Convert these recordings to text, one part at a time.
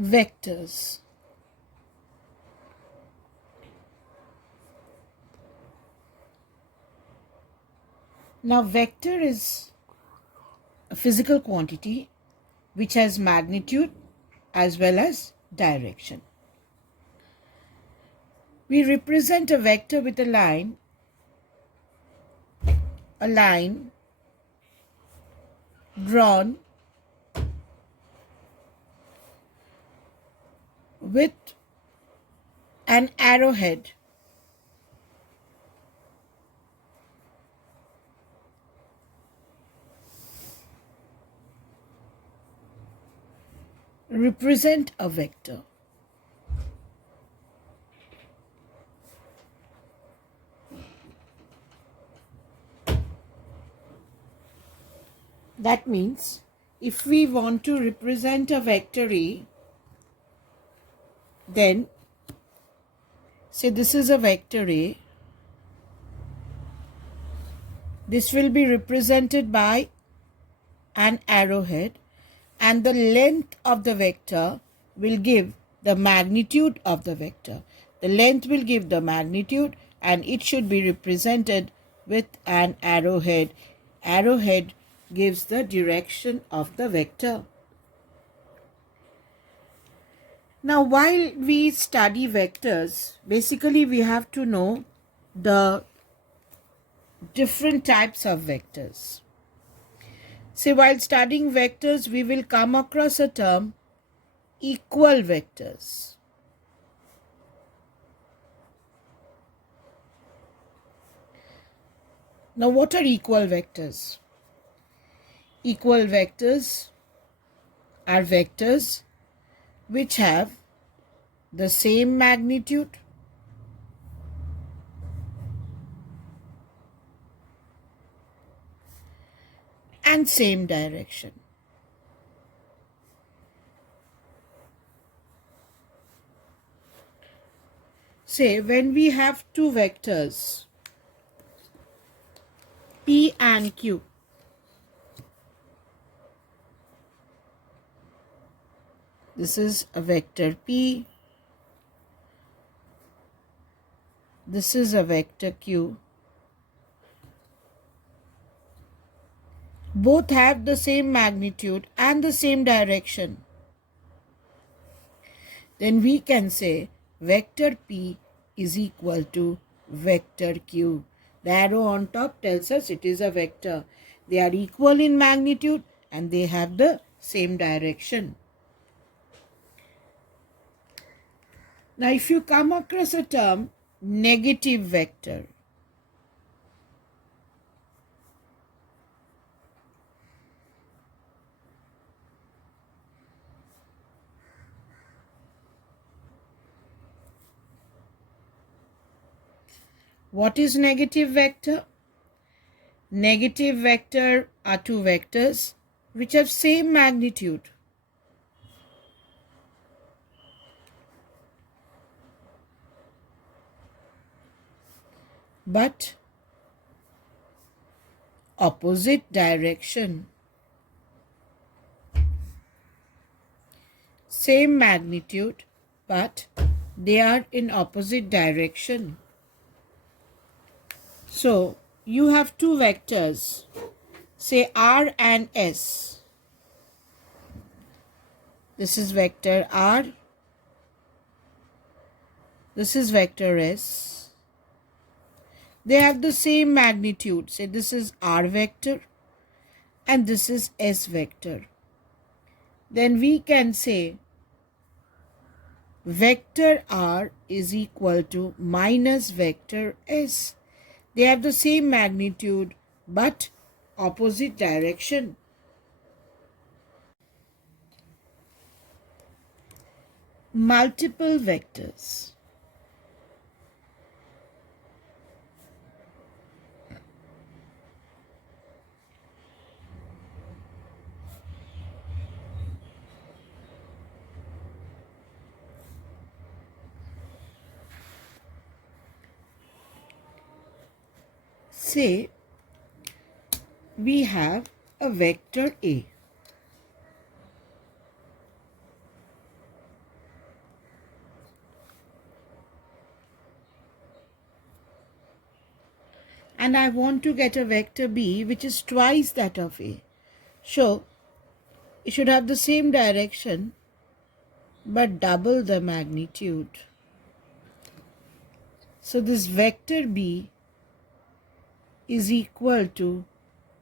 Vectors. Now, vector is a physical quantity which has magnitude as well as direction. We represent a vector with a line drawn with an arrowhead. Represent a vector. That means if we want to represent a vector A, then say this is a vector A. This will be represented by an arrowhead, and the length of the vector will give the magnitude of the vector. The length will give the magnitude, and it should be represented with an arrowhead. Arrowhead gives the direction of the vector. Now, while we study vectors, basically we have to know the different types of vectors. Say, while studying vectors, we will come across a term, equal vectors. Now, what are equal vectors? Equal vectors are vectors which have the same magnitude and same direction. Say, when we have two vectors, P and Q, this is a vector P, this is a vector Q. Both have the same magnitude and the same direction. Then we can say vector P is equal to vector Q. The arrow on top tells us it is a vector. They are equal in magnitude and they have the same direction. Now, if you come across a term, negative vector, what is negative vector? Negative vector are two vectors which have same magnitude. But opposite direction. Same magnitude, but they are in opposite direction. So, you have two vectors, say R and S. This is vector R. This is vector S. They have the same magnitude. Say this is R vector and this is S vector. Then we can say vector R is equal to minus vector S. They have the same magnitude but opposite direction. Multiple vectors. Say we have a vector A. and I want to get a vector B which is twice that of A. So it should have the same direction but double the magnitude. So this vector B is equal to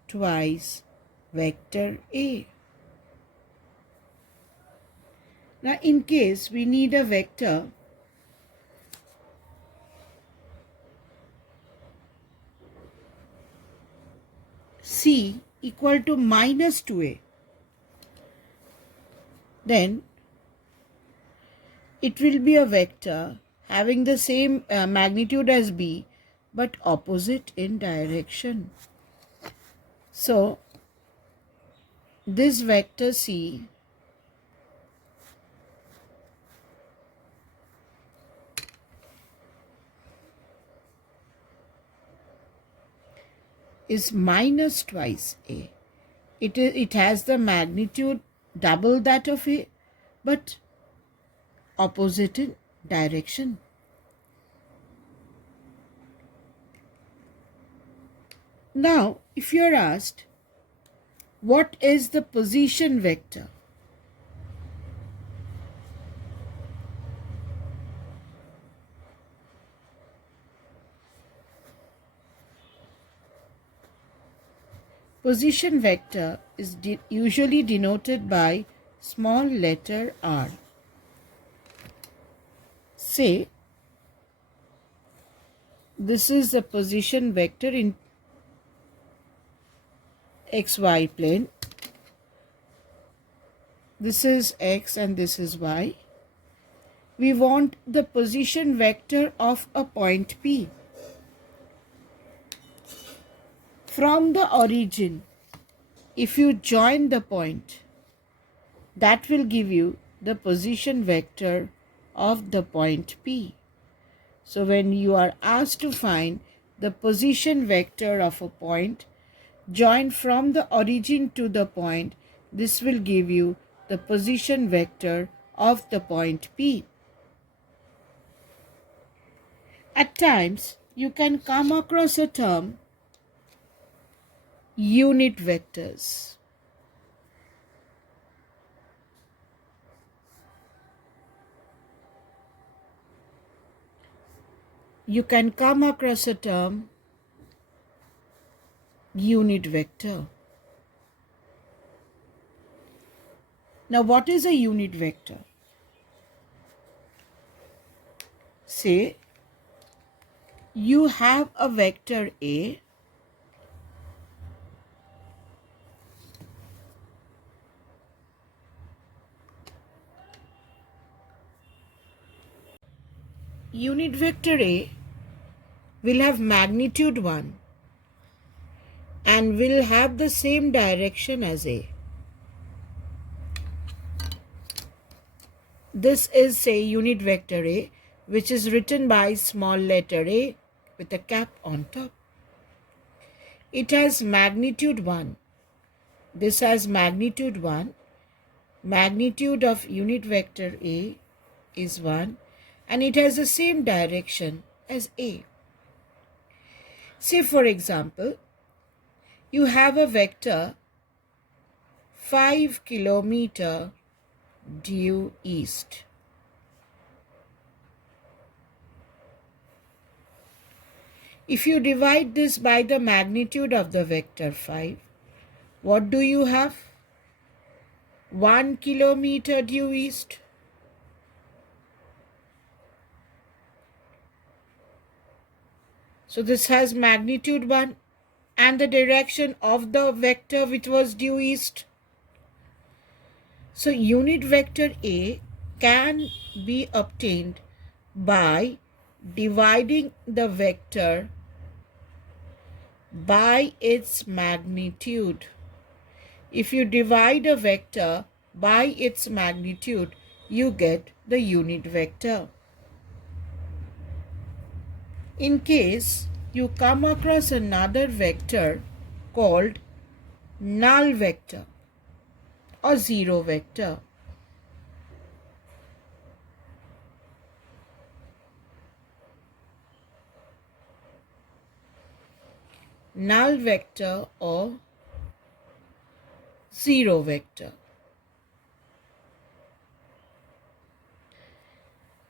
twice vector A. Now in case we need a vector C equal to minus 2A, then it will be a vector having the same magnitude as B but opposite in direction. So this vector C is minus twice A. It has the magnitude double that of A but opposite in direction. Now, if you are asked, what is the position vector? Position vector is usually denoted by small letter r. Say, this is the position vector in xy plane. This is x and this is y. We want the position vector of a point P. From the origin, if you join the point, that will give you the position vector of the point P. So when you are asked to find the position vector of a point, join from the origin to the point, this will give you the position vector of the point P. At times, you can come across a term unit vectors. You can come across a term unit vector. Now, what is a unit vector? Say, you have a vector A unit vector A will have magnitude 1 and will have the same direction as A. This is, say, unit vector A, which is written by small letter A with a cap on top. It has magnitude 1. This has magnitude 1. Magnitude of unit vector A is 1 and it has the same direction as A. Say, for example, you have a vector 5 kilometer due east. If you divide this by the magnitude of the vector 5, what do you have? 1 kilometer due east. So this has magnitude 1 and the direction of the vector which was due east. So unit vector A can be obtained by dividing the vector by its magnitude. If you divide a vector by its magnitude, you get the unit vector. In case you come across another vector called null vector or zero vector, null vector or zero vector.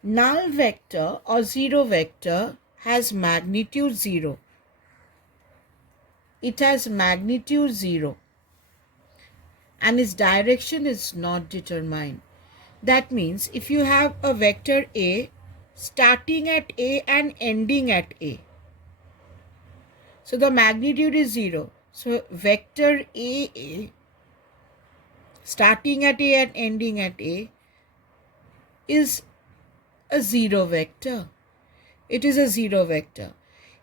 Null vector or zero vector has magnitude 0. It has magnitude 0 and its direction is not determined. That means if you have a vector A starting at A and ending at A, so the magnitude is 0. So vector A starting at A and ending at A is a zero vector. It is a zero vector.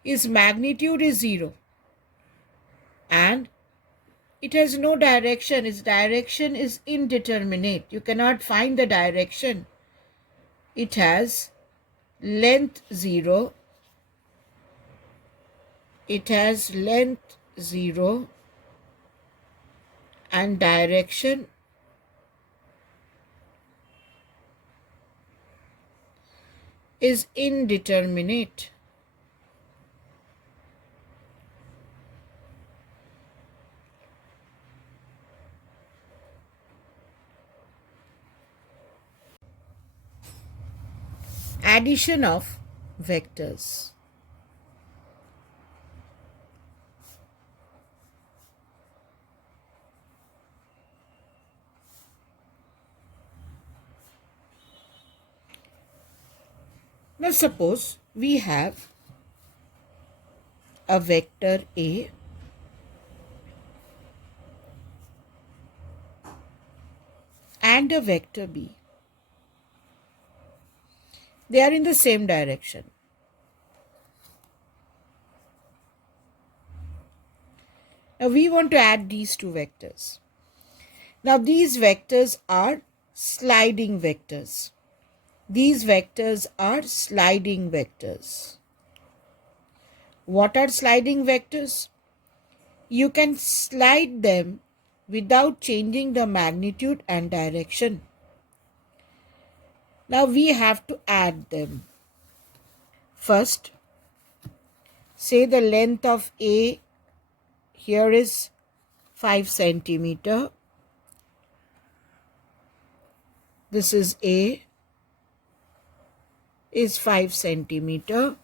Its magnitude is 0 and it has no direction. Its direction is indeterminate. You cannot find the direction. It has length 0. It has length 0 and direction is indeterminate. Addition of vectors. Now suppose we have a vector A and a vector B. They are in the same direction. Now we want to add these two vectors. Now these vectors are sliding vectors. These vectors are sliding vectors. What are sliding vectors? You can slide them without changing the magnitude and direction. Now we have to add them. First, say the length of A here is 5 centimeter. This is A is 5 centimeter.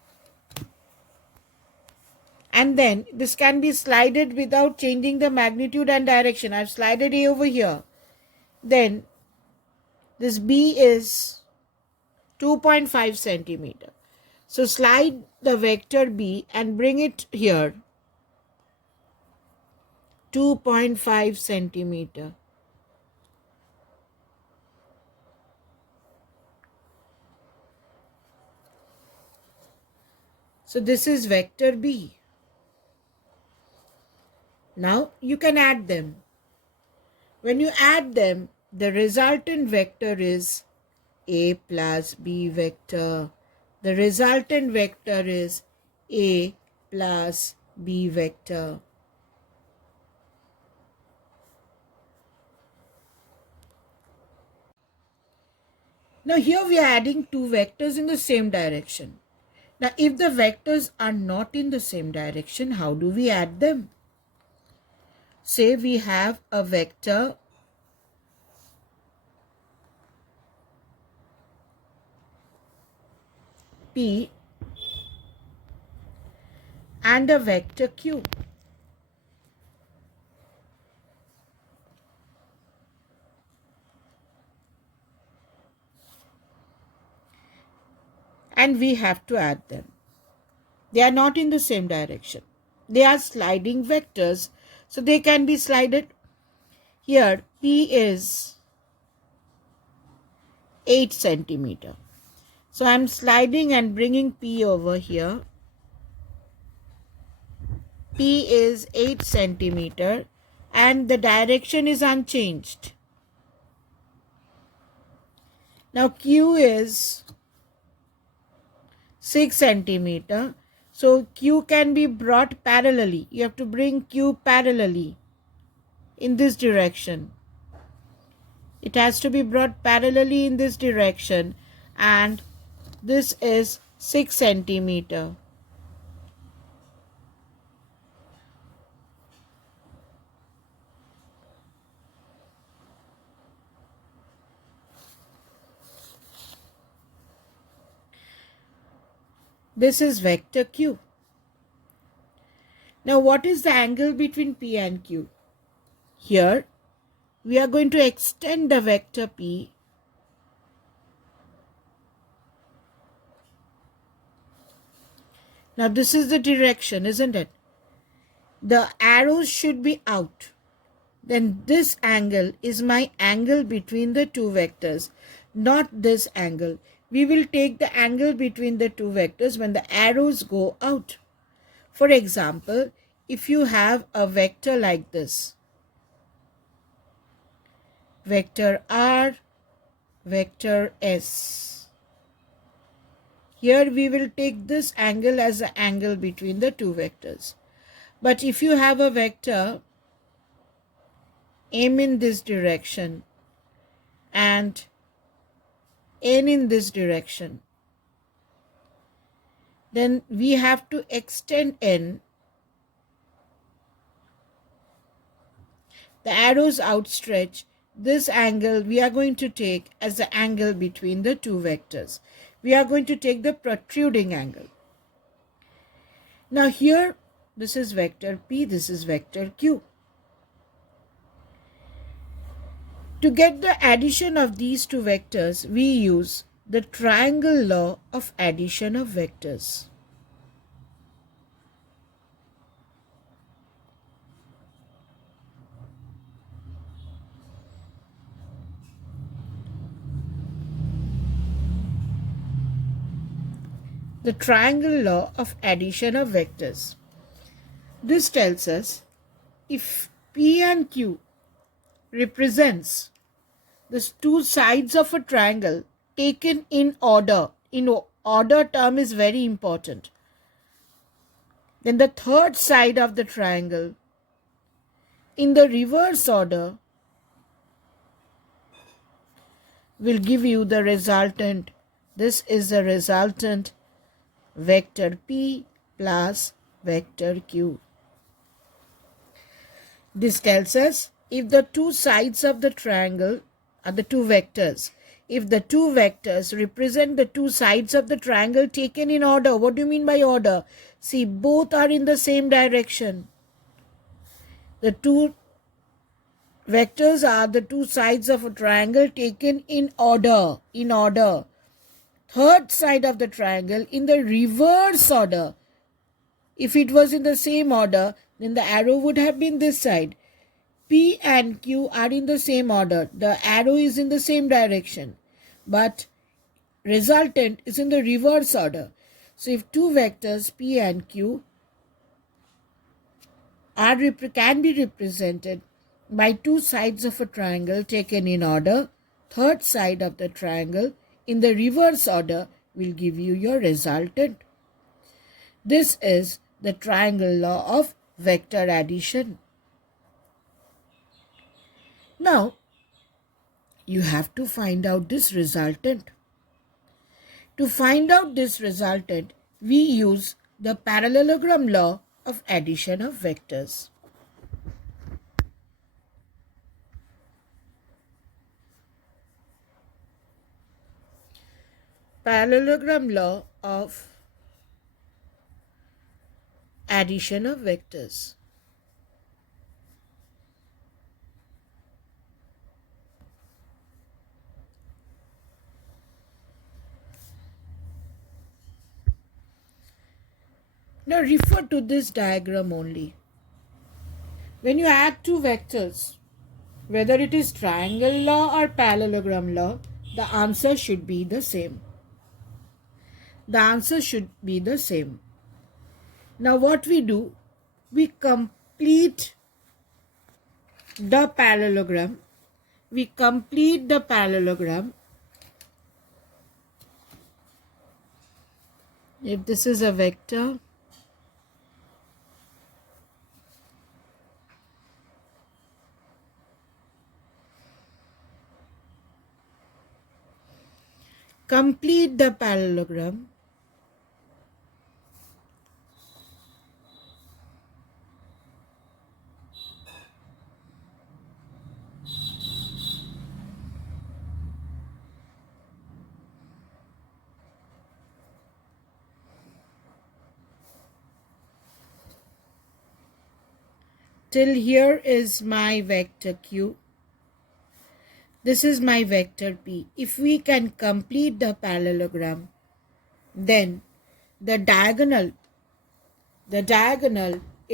And then this can be slided without changing the magnitude and direction. I've slided A over here. Then this B is 2.5 centimeter. So slide the vector B and bring it here. 2.5 centimeter. So this is vector B. Now you can add them. When you add them, the resultant vector is A plus B vector. The resultant vector is A plus B vector. Now here we are adding two vectors in the same direction. Now if the vectors are not in the same direction, how do we add them? Say we have a vector P and a vector Q. And we have to add them. They are not in the same direction. They are sliding vectors, so they can be slided. Here P is 8 centimeter. So I am sliding and bringing P over here. P is 8 centimeter and the direction is unchanged. Now Q is 6 centimeter. So Q can be brought parallelly. You have to bring Q parallelly in this direction. It has to be brought parallelly in this direction, and this is 6 centimeter. This is vector Q. Now what is the angle between P and Q? Here we are going to extend the vector P Now this is the direction, isn't it? The arrows should be out. Then this angle is my angle between the two vectors, not this angle. We will take the angle between the two vectors when the arrows go out. For example, if you have a vector like this, vector R, vector S. Here we will take this angle as the angle between the two vectors. But if you have a vector M in this direction and N in this direction, then we have to extend N. The arrows outstretch. This angle we are going to take as the angle between the two vectors. We are going to take the protruding angle. Now here, this is vector P, this is vector Q. To get the addition of these two vectors, we use the triangle law of addition of vectors. The triangle law of addition of vectors. This tells us if P and Q represents the two sides of a triangle taken in order. Order term is very important. Then the third side of the triangle in the reverse order will give you the resultant. This is the resultant vector P plus vector Q. This tells us if the two sides of the triangle are the two vectors. If the two vectors represent the two sides of the triangle taken in order. What do you mean by order? See, both are in the same direction. The two vectors are the two sides of a triangle taken in order. Third side of the triangle in the reverse order. If it was in the same order, then the arrow would have been this side. P and Q are in the same order. The arrow is in the same direction. But resultant is in the reverse order. So if two vectors P and Q can be represented by two sides of a triangle taken in order, third side of the triangle in the reverse order will give you your resultant. This is the triangle law of vector addition. Now, you have to find out this resultant. To find out this resultant, we use the parallelogram law of addition of vectors. Parallelogram law of addition of vectors. Now refer to this diagram only. When you add two vectors, whether it is triangle law or parallelogram law, the answer should be the same. The answer should be the same. Now what we do, we complete the parallelogram. We complete the parallelogram. If this is a vector, complete the parallelogram. till here is my vector Q. This is my vector P. If we can complete the parallelogram, then the diagonal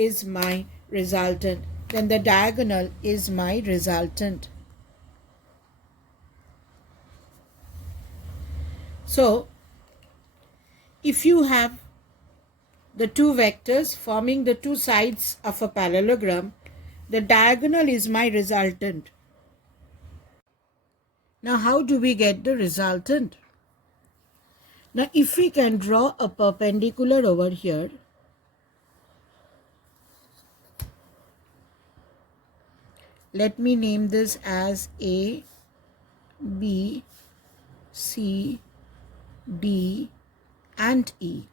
is my resultant. Then the diagonal is my resultant. So, if you have the two vectors forming the two sides of a parallelogram, the diagonal is my resultant. Now, how do we get the resultant? Now, if we can draw a perpendicular over here, let me name this as A, B, C, D, and E.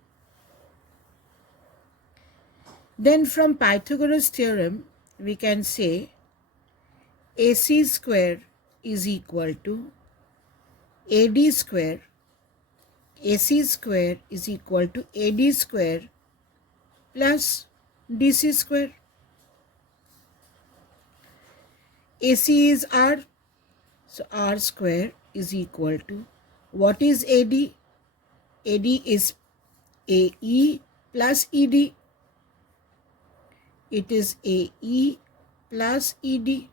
Then from Pythagoras theorem, we can say AC square is equal to AD square. AC square is equal to AD square plus DC square. AC is R, so R square is equal to, what is AD? AD is AE plus ED. It is AE plus ED.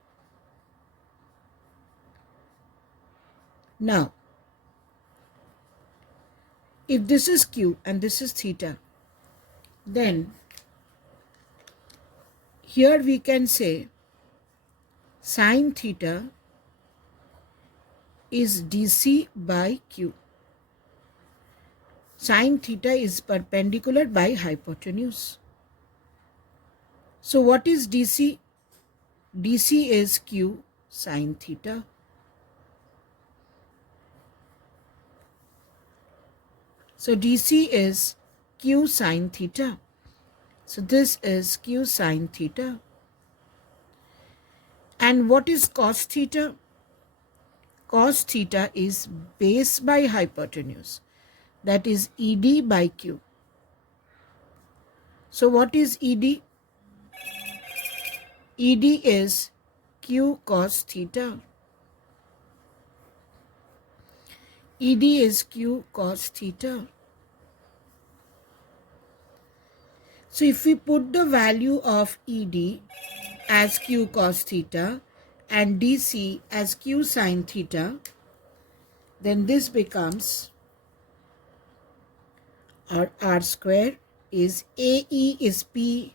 Now, if this is Q and this is theta, then here we can say sine theta is DC by Q. Sine theta is perpendicular by hypotenuse. So what is DC? DC is Q sine theta. So DC is Q sine theta. So this is Q sine theta. And what is cos theta? Cos theta is base by hypotenuse. That is ED by Q. So what is ED? ED is Q cos theta. ED is Q cos theta. So if we put the value of ED as Q cos theta and DC as Q sin theta, then this becomes our R square is AE is P,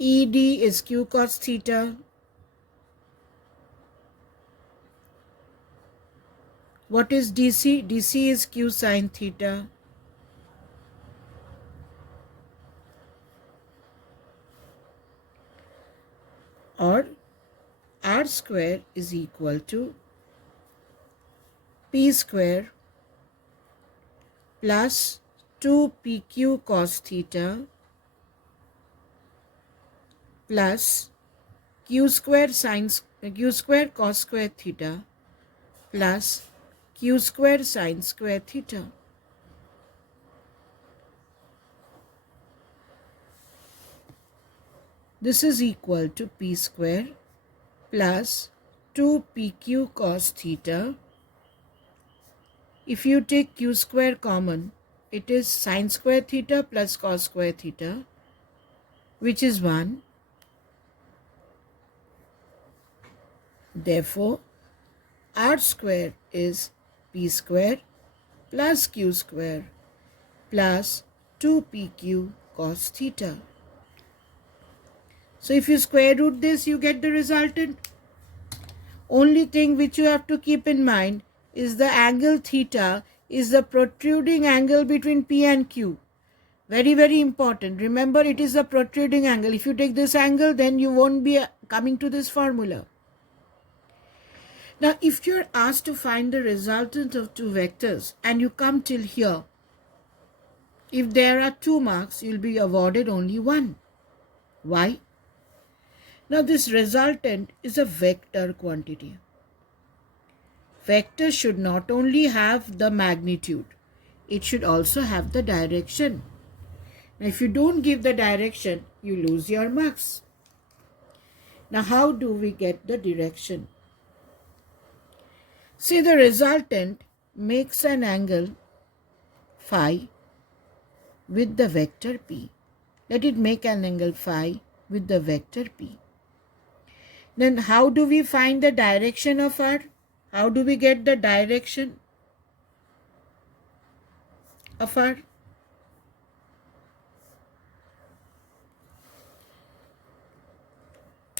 ED is Q cos theta, what is DC? DC is Q sin theta, or R square is equal to P square plus 2PQ cos theta plus Q square cos square theta plus Q square sin square theta. This is equal to P square plus 2PQ cos theta. If you take Q square common, it is sin square theta plus cos square theta, which is 1. Therefore, R square is P square plus Q square plus 2PQ cos theta. So if you square root this, you get the resultant. Only thing which you have to keep in mind is the angle theta is the protruding angle between P and Q. Very, very important. Remember, it is a protruding angle. If you take this angle, then you won't be coming to this formula. Now, if you're asked to find the resultant of two vectors and you come till here, if there are 2 marks, you'll be awarded only 1. Why? Now, this resultant is a vector quantity. Vector should not only have the magnitude, it should also have the direction. Now, if you don't give the direction, you lose your marks. Now, how do we get the direction? See, the resultant makes an angle phi with the vector p. Let it make an angle phi with the vector p. Then how do we find the direction of r? How do we get the direction of r?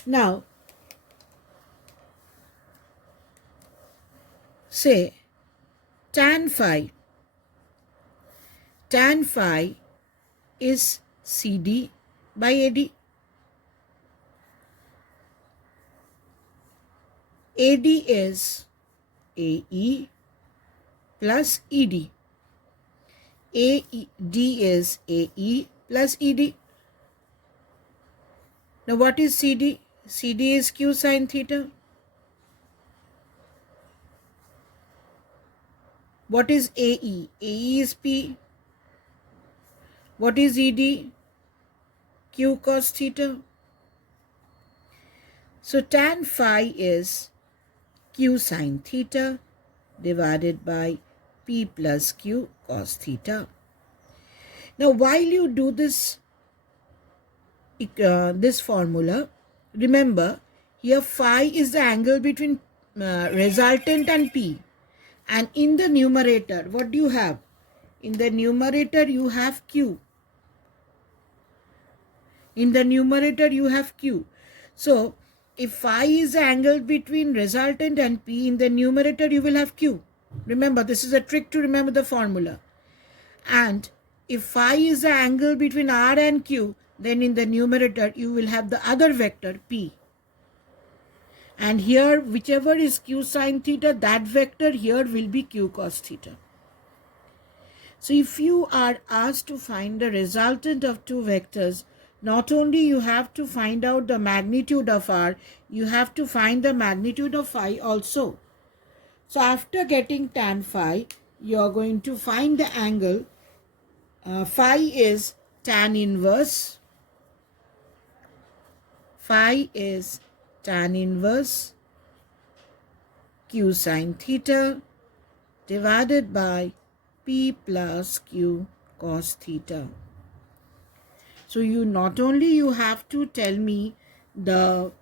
Now, say tan phi. Tan phi is CD by AD. AD is AE plus ED. AD is AE plus ED. Now what is CD? CD is Q sine theta. What is AE? AE is P. What is ED? Q cos theta. So tan phi is Q sine theta divided by P plus Q cos theta. Now while you do this formula, remember here phi is the angle between resultant and P. And in the numerator, what do you have? In the numerator, you have Q. In the numerator, you have Q. So, if phi is the angle between resultant and P, in the numerator, you will have Q. Remember, this is a trick to remember the formula. And if phi is the angle between R and Q, then in the numerator, you will have the other vector, P. And here, whichever is Q sine theta, that vector here will be Q cos theta. So if you are asked to find the resultant of two vectors, not only you have to find out the magnitude of R, you have to find the magnitude of phi also. So after getting tan phi, you are going to find the angle. Phi is tan inverse. Phi is tan inverse Q sine theta divided by P plus Q cos theta. So you not only you have to tell me the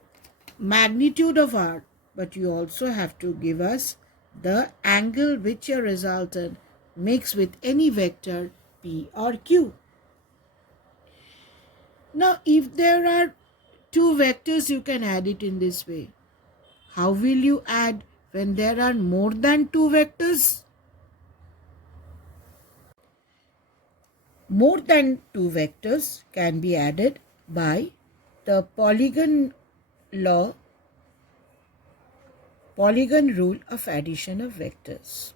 magnitude of R, but you also have to give us the angle which your resultant makes with any vector P or Q. Now if there are two vectors, you can add it in this way. How will you add when there are more than two vectors? More than two vectors can be added by the polygon law, polygon rule of addition of vectors.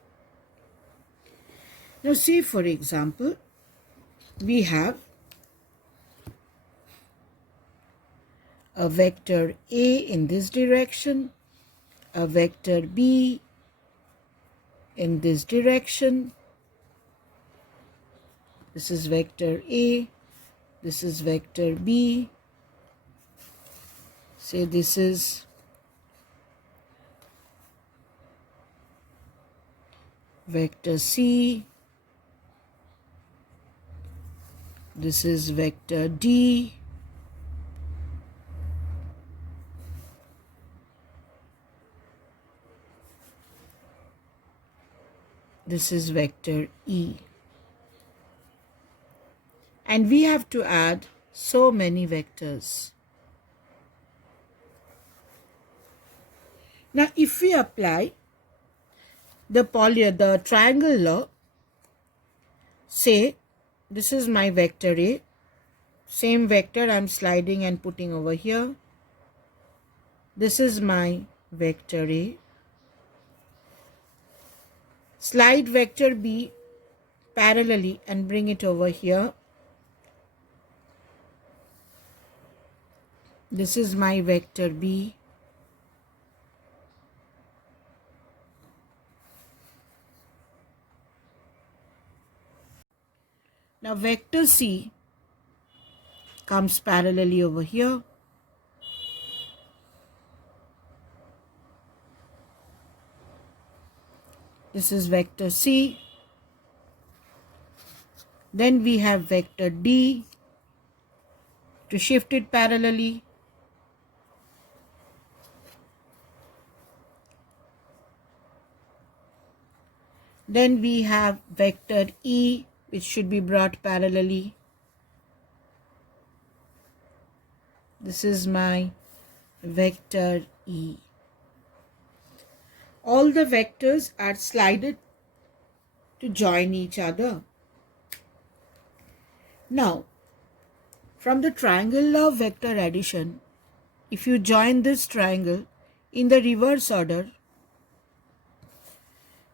Now see, for example, we have a vector A in this direction, a vector B in this direction. This is vector A, this is vector B. Say this is vector C, this is vector D, this is vector E. And we have to add so many vectors. Now if we apply the triangle law, say this is my vector A, same vector I'm sliding and putting over here. This is my vector A. Slide vector B parallelly and bring it over here. This is my vector B. Now vector C comes parallelly over here. This is vector C. Then we have vector D to shift it parallelly. Then we have vector E, which should be brought parallelly. This is my vector E. All the vectors are slided to join each other. Now, from the triangle law of vector addition, if you join this triangle in the reverse order,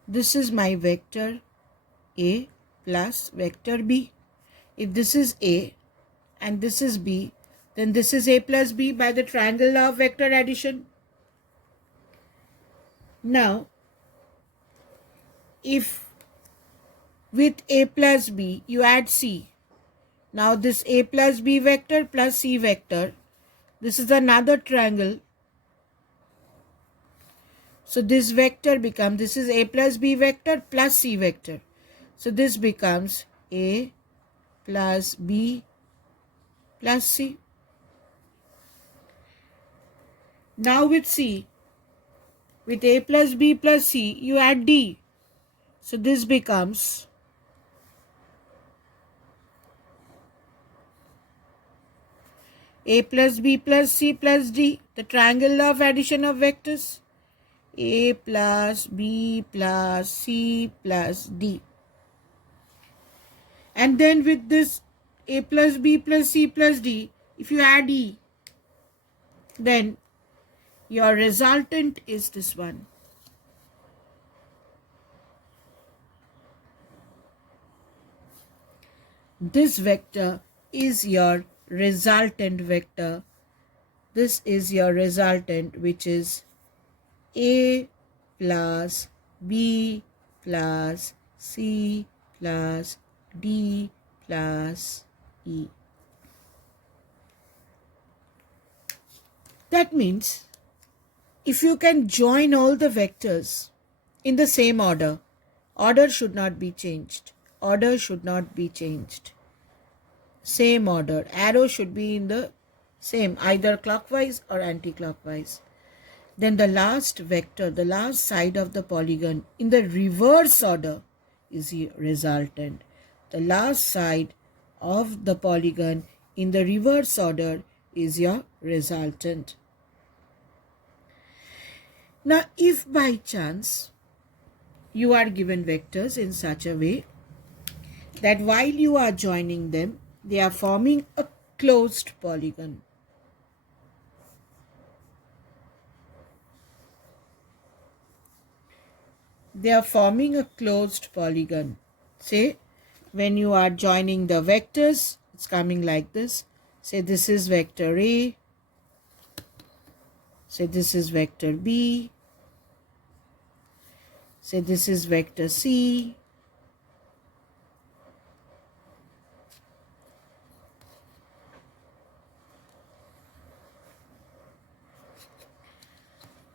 this is my vector A plus vector B. If this is A and this is B, then this is A plus B by the triangle law of vector addition. Now, if with A plus B you add C, now this A plus B vector plus C vector, this is another triangle. So this vector becomes, this is A plus B vector plus C vector. So this becomes A plus B plus C. Now with C, with A plus B plus C, you add D. So this becomes A plus B plus C plus D, the triangle law of addition of vectors. A plus B plus C plus D. And then with this A plus B plus C plus D, if you add E, then your resultant is this one. This vector is your resultant vector. This is your resultant, which is A plus B plus C plus D plus E. That means if you can join all the vectors in the same order, order should not be changed. Order should not be changed. Same order. Arrow should be in the same, either clockwise or anti-clockwise. Then the last vector, the last side of the polygon in the reverse order is the resultant. The last side of the polygon in the reverse order is your resultant. Now, if by chance you are given vectors in such a way that while you are joining them, they are forming a closed polygon. They are forming a closed polygon. Say, when you are joining the vectors, it's coming like this. Say this is vector A. Say this is vector B. Say this is vector C.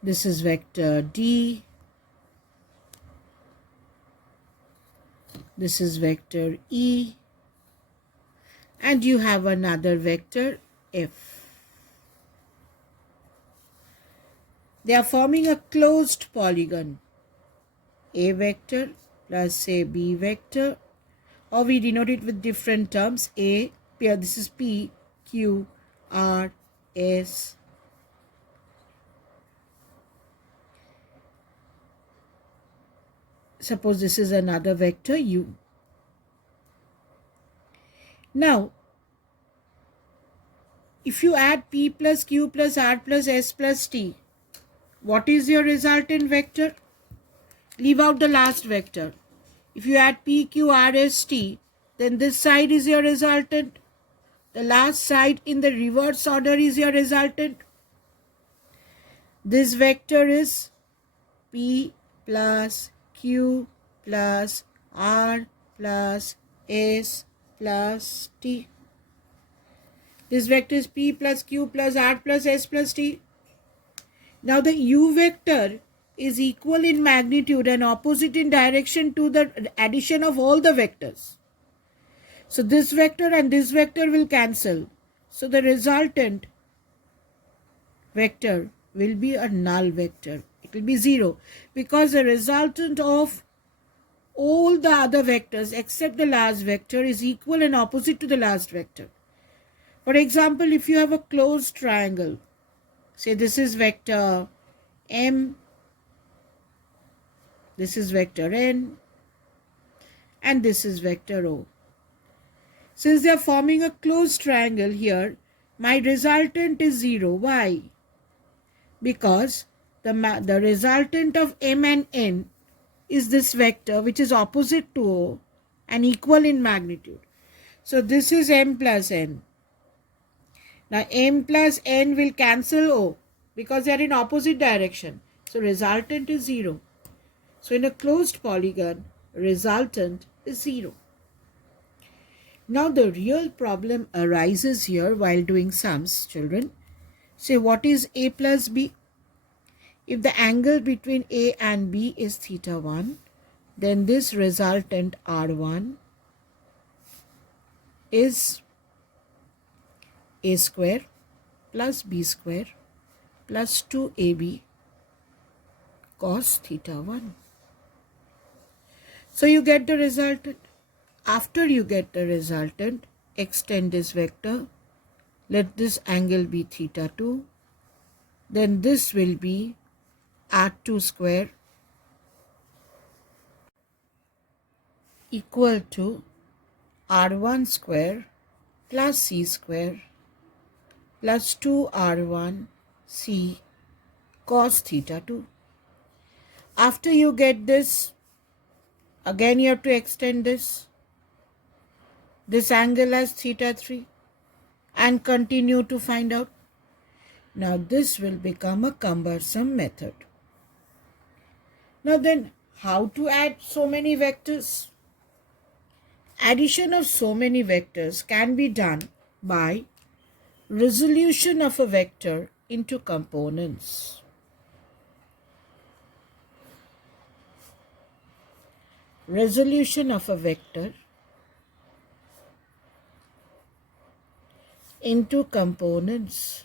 This is vector D. This is vector E. And you have another vector F. They are forming a closed polygon. A vector plus say B vector, or we denote it with different terms. A, this is P, Q, R, S. Suppose this is another vector U. Now, if you add P plus Q plus R plus S plus T, what is your resultant vector? Leave out the last vector. If you add P, Q, R, S, T, then this side is your resultant. The last side in the reverse order is your resultant. This vector is P plus Q plus R plus S plus T. This vector is p plus q plus r plus s plus t. Now the u vector is equal in magnitude and opposite in direction to the addition of all the vectors. So this vector and this vector will cancel. So the resultant vector will be a null vector. It will be 0 because the resultant of all the other vectors except the last vector is equal and opposite to the last vector. For example, if you have a closed triangle, say this is vector m, this is vector n, and this is vector o. Since they are forming a closed triangle here, my resultant is 0. Why? Because the resultant of m and n is this vector which is opposite to o and equal in magnitude. So this is m plus n. Now m plus n will cancel o because they are in opposite direction. So resultant is 0. So in a closed polygon, resultant is 0. Now the real problem arises here while doing sums, children. Say what is a plus b? If the angle between a and b is theta 1, then this resultant r1 is a square plus b square plus 2ab cos theta 1. So you get the resultant. After you get the resultant, extend this vector. Let this angle be theta 2. Then this will be r2 square equal to r1 square plus c square plus 2r1 c cos theta 2. After you get this, again you have to extend this angle as theta 3 and continue to find out. Now this will become a cumbersome method. Now then, how to add so many vectors? Addition of so many vectors can be done by resolution of a vector into components. Resolution of a vector into components.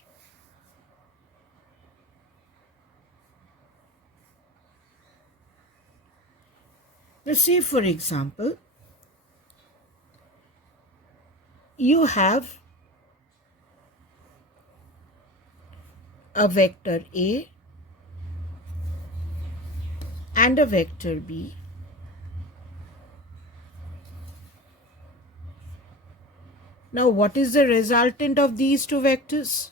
Let's see, for example, you have a vector A and a vector B. Now, what is the resultant of these two vectors?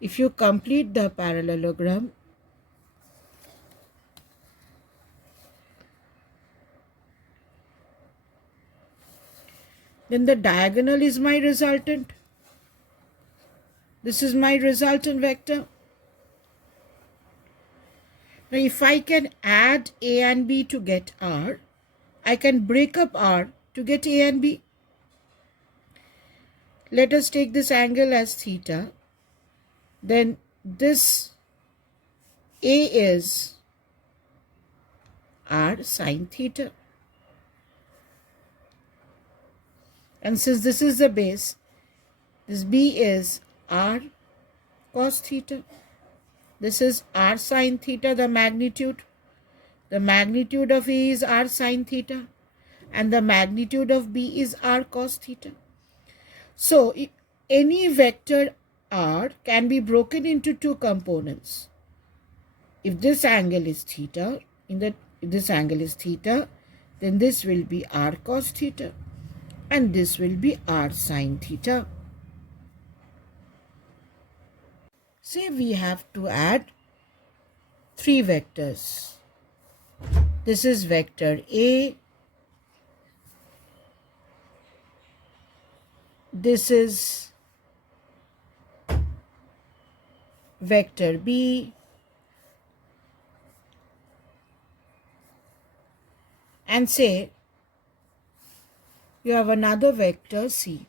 If you complete the parallelogram, then the diagonal is my resultant. This is my resultant vector. Now, if I can add A and B to get R, I can break up R to get A and B. Let us take this angle as theta. Then this A is R sine theta. And since this is the base, this B is R cos theta. This is R sine theta, the magnitude. The magnitude of A is R sine theta. And the magnitude of B is R cos theta. So, any vector R can be broken into two components. If this angle is theta, if this angle is theta, then this will be R cos theta. And this will be R sine theta. Say we have to add three vectors. This is vector A. This is vector B. And say you have another vector C.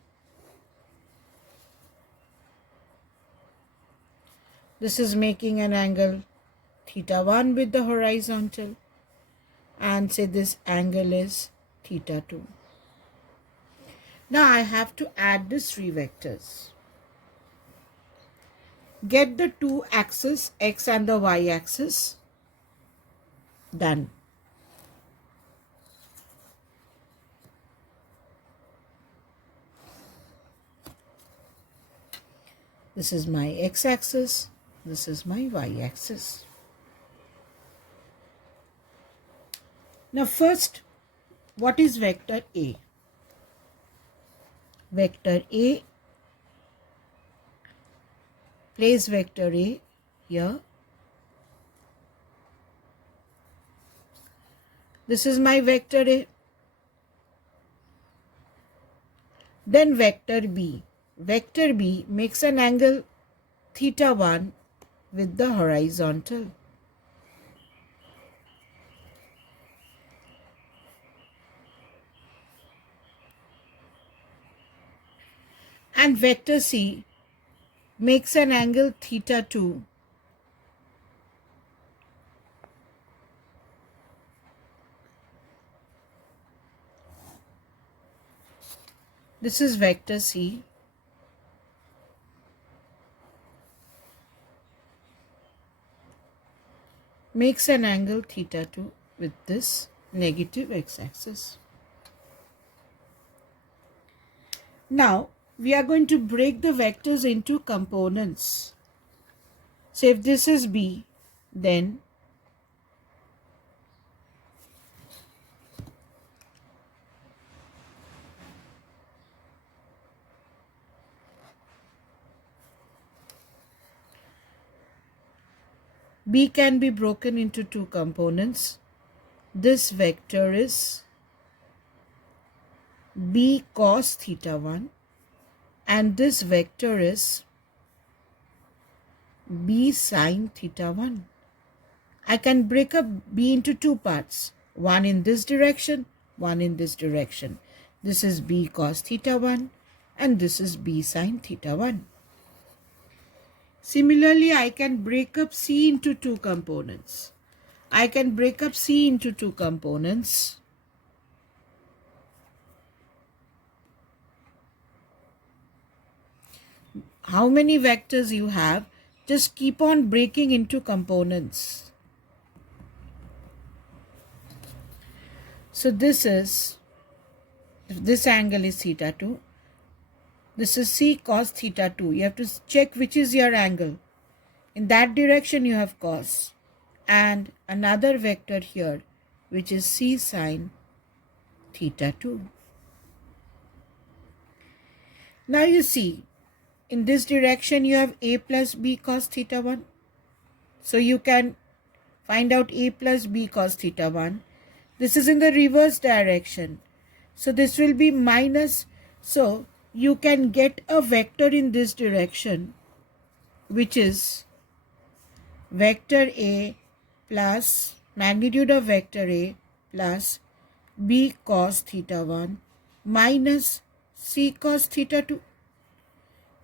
This is making an angle theta 1 with the horizontal, and say this angle is theta 2. Now I have to add the three vectors. Get the two axes, x and the y axis. Done. This is my x-axis, this is my y-axis. Now first, what is vector A? Vector A, place vector A here. This is my vector A. Then vector B. Vector B makes an angle theta 1 with the horizontal. And vector C makes an angle theta 2 this is vector C. Makes an angle theta 2 with this negative x-axis. Now we are going to break the vectors into components. So if this is B, then B can be broken into two components. This vector is B cos theta 1 and this vector is B sin theta 1. I can break up B into two parts, one in this direction, one in this direction. This is B cos theta 1 and this is B sin theta 1. Similarly, I can break up C into two components. I can break up C into two components. How many vectors you have, just keep on breaking into components. So this angle is theta 2. This is C cos theta 2. You have to check which is your angle. In that direction you have cos. And another vector here, which is C sin theta 2. Now you see, in this direction you have A plus B cos theta 1. So you can find out A plus B cos theta 1. This is in the reverse direction. So this will be minus. So you can get a vector in this direction, which is vector A plus magnitude of vector A plus B cos theta 1 minus C cos theta 2.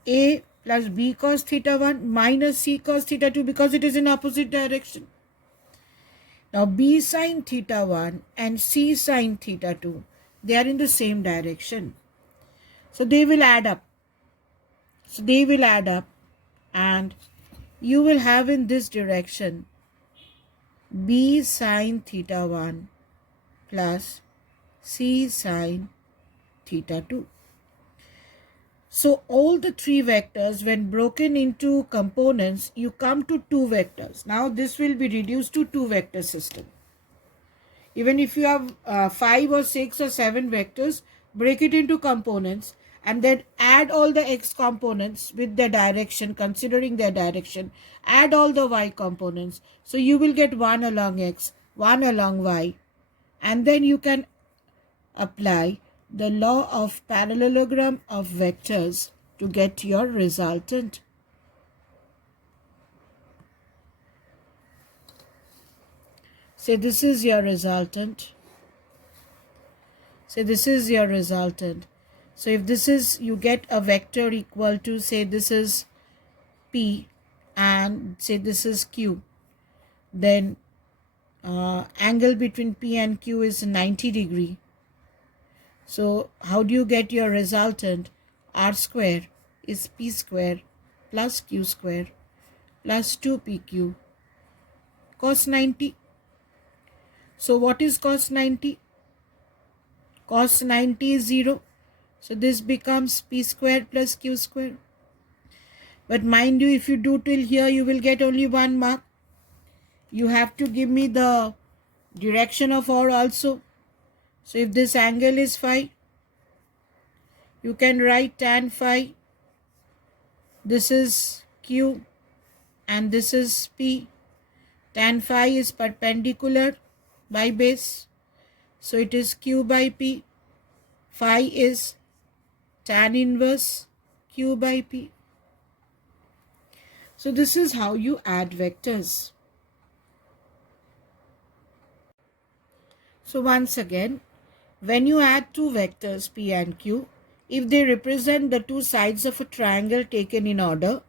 A plus B cos theta 1 minus C cos theta 2 because it is in opposite direction. Now B sin theta 1 and C sin theta 2, they are in the same direction. So they will add up. And you will have in this direction B sin theta 1 plus C sin theta 2. So all the three vectors, when broken into components, you come to two vectors. Now this will be reduced to two vector system. Even if you have 5 or 6 or 7 vectors, break it into components and then add all the x components with their direction, considering their direction, add all the y components. So you will get one along x, one along y, and then you can apply the law of parallelogram of vectors to get your resultant. Say this is your resultant. So if this is, you get a vector equal to, say this is P and say this is Q. Then angle between P and Q is 90 degree. So how do you get your resultant? R square is P square plus Q square plus 2PQ cos 90. So what is cos 90? Cos 90 is 0. So this becomes P square plus Q square. But mind you, if you do till here, you will get only 1 mark. You have to give me the direction of R also. So if this angle is phi, you can write tan phi. This is Q and this is P. Tan phi is perpendicular by base. So it is Q by P. Phi is tan inverse Q by P. So this is how you add vectors. So once again, when you add two vectors P and Q, if they represent the two sides of a triangle taken in order,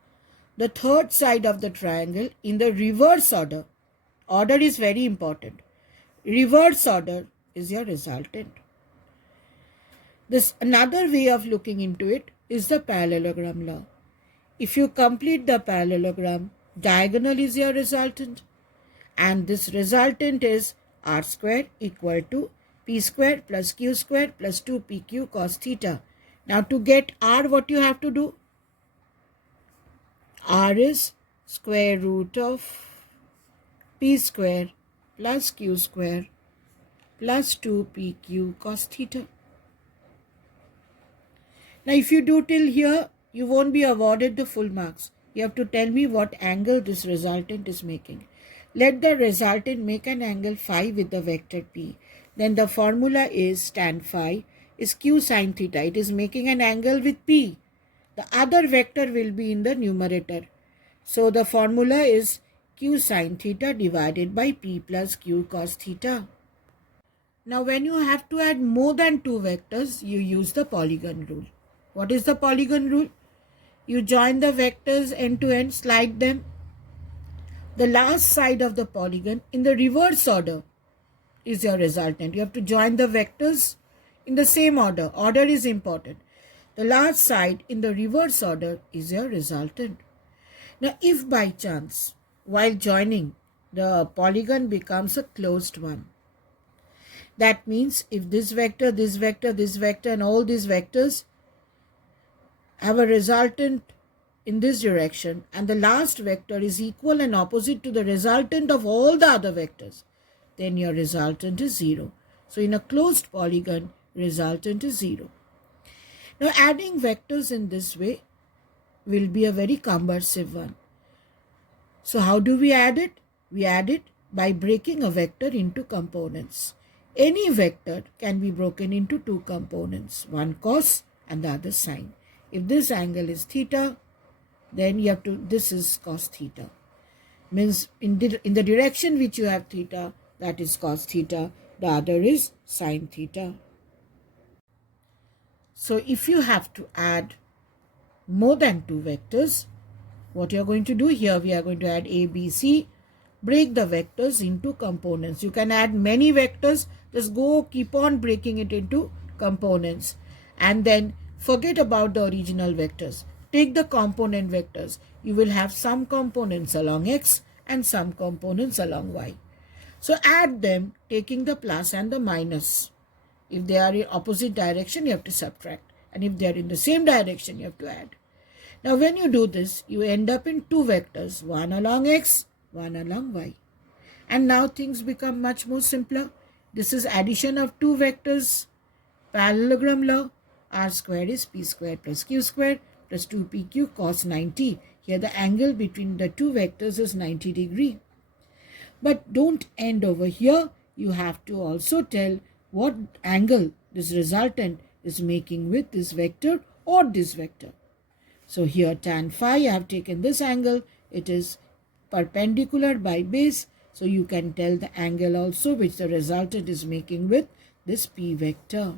the third side of the triangle in the reverse order, order is very important, reverse order is your resultant. This another way of looking into it is the parallelogram law. If you complete the parallelogram, diagonal is your resultant, and this resultant is R square equal to P square plus Q square plus 2PQ cos theta. Now to get R, what you have to do? R is square root of P square plus Q square plus 2PQ cos theta. Now if you do till here, you won't be awarded the full marks. You have to tell me what angle this resultant is making. Let the resultant make an angle phi with the vector P. Then the formula is tan phi is Q sin theta. It is making an angle with P. The other vector will be in the numerator. So the formula is Q sin theta divided by P plus Q cos theta. Now when you have to add more than two vectors, you use the polygon rule. What is the polygon rule? You join the vectors end to end, slide them. The last side of the polygon in the reverse order is your resultant. You have to join the vectors in the same order. Order is important. The last side in the reverse order is your resultant. Now if by chance while joining the polygon becomes a closed one, that means if this vector, this vector, this vector and all these vectors have a resultant in this direction and the last vector is equal and opposite to the resultant of all the other vectors, then your resultant is 0. So in a closed polygon, resultant is 0. Now adding vectors in this way will be a very cumbersome one. So how do we add it? We add it by breaking a vector into components. Any vector can be broken into two components, one cos and the other sine. If this angle is theta, then you have to, this is cos theta. Means in the direction which you have theta, that is cos theta, the other is sine theta. So if you have to add more than two vectors, what you are going to do here, we are going to add A, B, C, break the vectors into components. You can add many vectors, just go keep on breaking it into components and then forget about the original vectors. Take the component vectors. You will have some components along x and some components along y. So add them taking the plus and the minus. If they are in opposite direction, you have to subtract. And if they are in the same direction, you have to add. Now when you do this, you end up in two vectors, one along x, one along y. And now things become much more simpler. This is addition of two vectors. Parallelogram law. R square is P square plus Q square plus 2PQ cos 90. Here the angle between the two vectors is 90 degree. But don't end over here. You have to also tell what angle this resultant is making with this vector or this vector. So here tan phi, I have taken this angle. It is perpendicular by base. So you can tell the angle also which the resultant is making with this P vector.